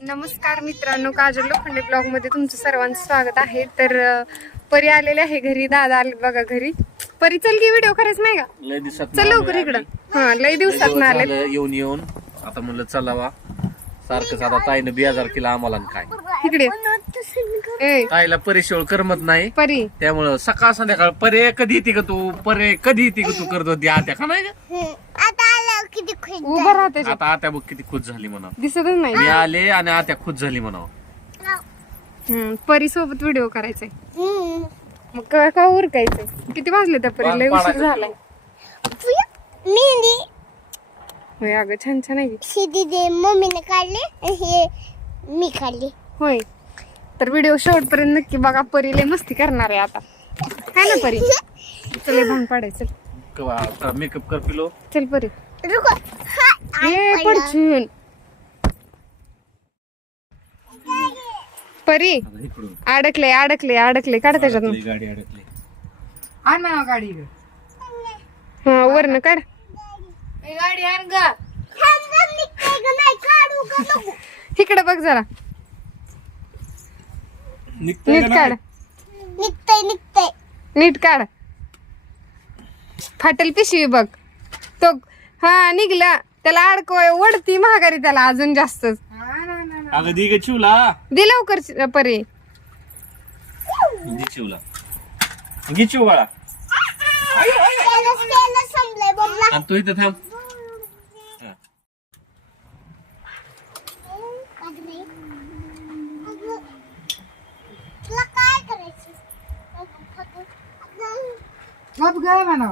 नमस्कार मित्रांनो, काजल लोखंडे ब्लॉग मध्ये तुमचं सर्वांचं स्वागत आहे. तर परी आलेले आहे घरी, दादा आले बघा घरी. परी चल की व्हिडिओ करायच नाही का? लय दिवसात चल लवकर इकडं. हा लय दिवसात ना आले. येऊन येऊन आता म्हणलं चलावा सारखंच. आता ताईनं 2000 केला आम्हाला आणि काय इकडे ए ताईला परिशोळ करमत नाही, परी त्यामुळं सकाळ संध्याकाळ परे कधी येते का तू, परे कधी येते का तू करत होती आत्या का नाही का? उभं राहते आता आत्या बघ किती खुश झाली म्हणा. दिसतच नाही. मी आले आणि आत्या खुश झाली म्हणा. परी सोबत व्हिडिओ करायचाय. मग का उरकायचंय? किती वाजले त्या परी? लय उशीर झालाय. होय अगं छान छान आहे. मम्मीने काढले हे मी काढले. होय तर व्हिडिओ शेवटपर्यंत नक्की बघा. परी लय मस्ती करणार आहे आता, काय ना परी? चल भांग पाडायचं. मेकअप कर पिलो. चल परी. रुको ए पडशील परी. इकडून अडकले अडकले अडकले काढ त्याच्यातून. गाडी अडकली. आणा गाडी हा वरनं काढ. गाडी आण ग. नाही काढू का नको? इकडे बघ जरा निघतोय नीट का काढ. नाही? निघतय नीट काढ. फाटेल पिशवी बघ तो. हा निघला. त्याला अडकवाय वडती महागारी त्याला अजून जास्तच. अगं दी ग चिवला. दे लवकर परी. दी चिवला. घे चिव बाळा. संपलंय बोलला. आणि तू इथं थांब. हा. तुला काय करायचं? गप गाय म्हणा.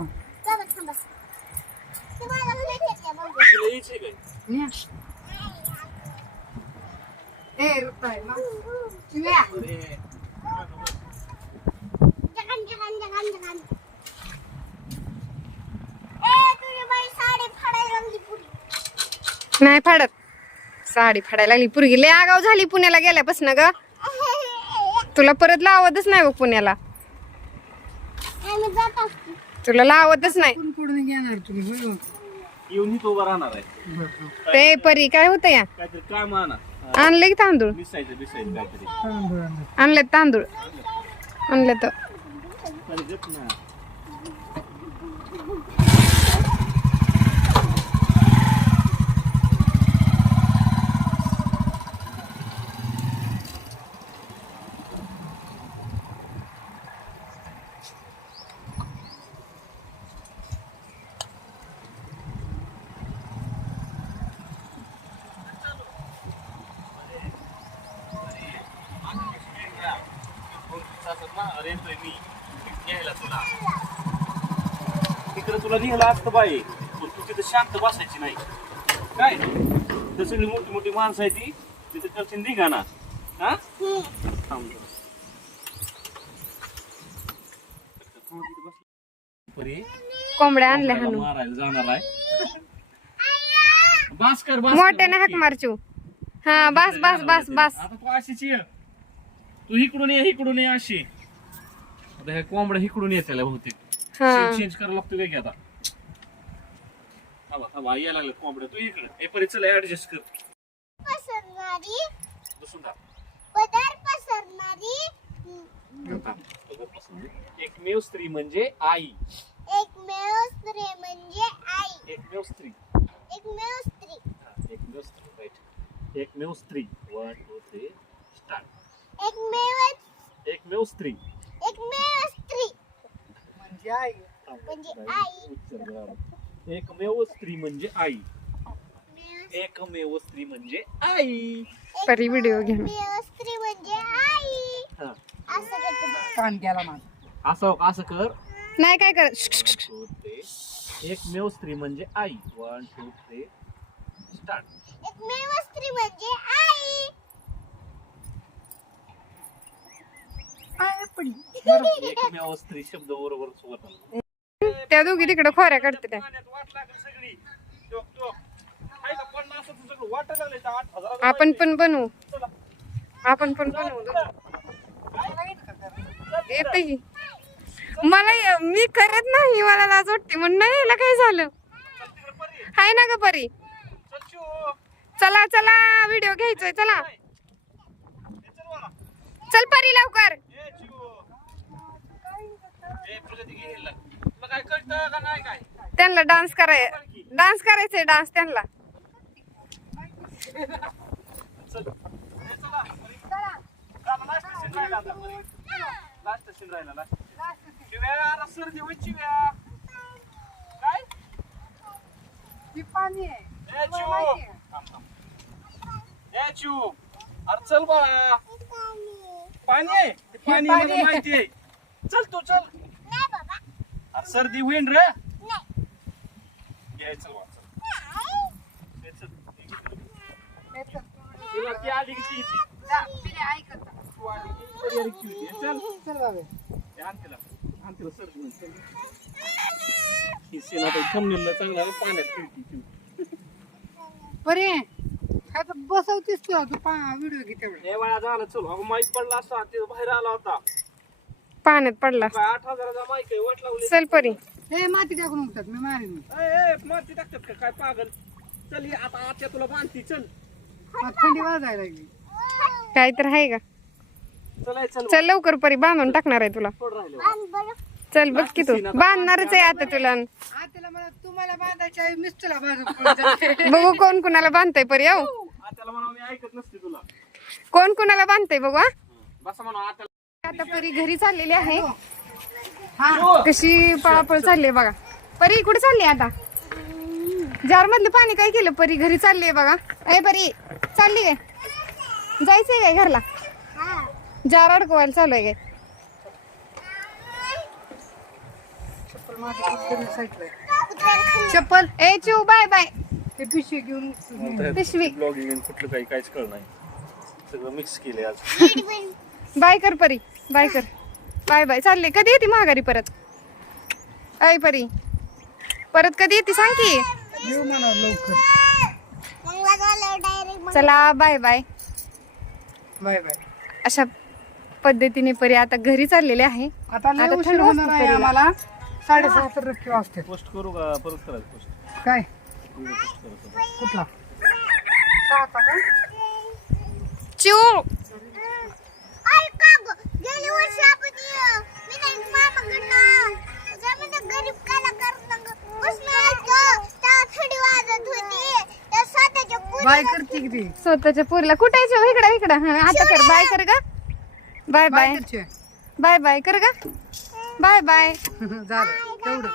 तुला यायचंय काय? ए रुपाय ना चिव्या. अरे, नाही फाडत. साडी फाडायला लागली पुरगी. लय आगाव झाली पुण्याला गेल्यापासून ग. तुला परत लावतच नाही बघ पुण्याला. तुला लावतच नाही. पुढे घेणार तुम्ही होय गं? येऊन इथं उभा राहणार आहे. ते परी काय होतं या? काहीतरी काम आणा. आणले की तांदूळ? दिसायचं काहीतरी. आणले तांदूळ आणले तर. अरे गप ना. अरे मी घ्यायला तुला तिकडे तुला निघाला असतं बाई, पण तू तिथं शांत बसायची नाही काय. तर सगळी मोठी मोठी माणसं आहे ती तिथे करशील निघा ना. हा थांब जरा. परी कोंबड्या आणल्या हाणून. मारायला जाणार आहे. बास कर बास कर. मोठ्याने हाक मारचू. हा बस बस बस बस. आता तू अशीच ये. तू इकडून ये इकडून ये अशी. आता ह्या कोंबड्या इकडून येत्याला बहुतेक. हा चेंज करायला लागतो काय की आता. थांबा थांबा यायला लागले कोंबड्या. तू इकडे ए परी चला ऍडजस्ट कर. पसरणारी बसून जा. पदार्थ पसरणारी एकमेव स्त्री म्हणजे आई. एकमेव स्त्री म्हणजे आई. एकमेव स्त्री. एकमेव स्त्री. एकमेव स्त्री राईट. एकमेव स्त्री. 1 2 3 स्टार्ट. एकमेव एकमेव स्त्री एकमेव स्त्री म्हणजे आई. म्हणजे आई. एकमेव स्त्री म्हणजे आई. एकमेव स्त्री म्हणजे आई. परी व्हिडिओ घे. एकमेव स्त्री म्हणजे आई. हा. असं करते. कान केला माझा. असं कर. नाही काय कर. 1 2 3 एकमेव स्त्री म्हणजे आई. 1 2 3 स्टार्ट. एकमेव स्त्री म्हणजे आई. एकमेव स्त्री शब्द बरोबर सोबत आला. त्या दोघी तिकडे खोऱ्या करते त्या. वाट लागेल सगळी. हाय का 50 सगळं वाटायला लागले. 8000 आपण पण बनवू. आपण पण बनवू. येते की मला. मी करत नाही, मला लाज वाटते म्हणून. नाही याला काय झालं? हाय ना ग परी. चला चला व्हिडिओ घ्यायचोय चला ए, चल बाळा. चल परी लवकर ए, चिऊ. ए, प्रगती घे हिला. तुला काय कळतं का नाही काय त्यांना डान्स करायचंय डान्स त्यांना चल ए, चला. चला, last scene राहिला आता. Last scene राहिला, last. चिव्या, अरे सर्दी होईल चिव्या. काय ती पाणी आहे ए, चिऊ. थांब, थांब. ए, चिऊ. अरे चल बाळा पाणी आहे ते पाणी पाणी मला आहे. माहिती आहे चल तू चल नाही बाबा अरे सर्दी होईन रे नाही ये चल वा, चल. ये चल. ये घे. तुला ती आली की ती येते. तू आली की तयारी केली. ये चल चल बाबा हे आण तिला सर्दी होईल. चल. ही सीन आता thumbnail ला चांगला आहे. पाण्यात खेळती चिऊ. बरे आता बसवतीस तू व्हिडिओ घे तेवढं ए बाळा झालं चल अगं माईक पडला असता ते बाहेर आला होता पाण्यात पडला काय 8,000चा माईक आहे वाट लावली चल परी हे माती टाकून उठतात मी मारीन ए माती टाकतात का काय पागल चल ये आता आत्या तुला बांधती चल मला थंडी वाजायला लागली काय तर आहे का चल ए, चल चल लवकर परी बांधून टाकणार आहे तुला थोडं राहिलं आणि बरं चल बघ की तू बांधणारच आहे आता तुला आत्याला मला तुम्हाला बांधायची आहे मीच तुला बाजू बघू कोण कुणाला बांधतय परी हो आत्याला म्हणा मी ऐकत नसते तुला कोण कुणाला बांधतय बघू हा? बसा म्हणा आत्याला आता परी घरी चाललेली आहे हा कशी पळापळ चालली बघा परी कुठे चालली आता जार मधलं पाणी काय केलं परी घरी चालली बघा ए परी चालली काय जायचंय काय घरला जार अडकवायला चालू आहे काय चप्पल माझ्या साईडला चप्पल ए चिऊ बाय बाय ते पिशवी घेऊन पिशवी ब्लॉगिंग कुठलं काही काहीच कळ नाही सगळं मिक्स केलंय आज बाय कर परी बाय कर बाय बाय चालले कधी येते माघारी परत अय परी परत कधी येते सांग की येऊ म्हणा लवकर मग झालं डायरेक्ट चला बाय बाय बाय बाय अशा पद्धतीने परी आता घरी चाललेले आहे आता लय आता उशीर थंड होणार वाजते आहे परीला. आम्हाला 7:30 वाजते पोस्ट करू का परत करायचं पोस्ट काय पोस्ट करायचं कुठला 6चा का चिऊ ऐका गं, गेल्या वर्षी आपण मी नाही मामाकडनं जमीन गरीब कलाकार बसलो होतो तेव्हा थंडी वाजत होती त्या स्वतःच्या बाय करते की ती स्वतःच्या पोरीला कुठे आहे चिऊ? इकडं इकडं हा, आता कर बाय कर गा बाय बाय बाय करते बाय बाय कर गा बाय बाय झालं तेवढं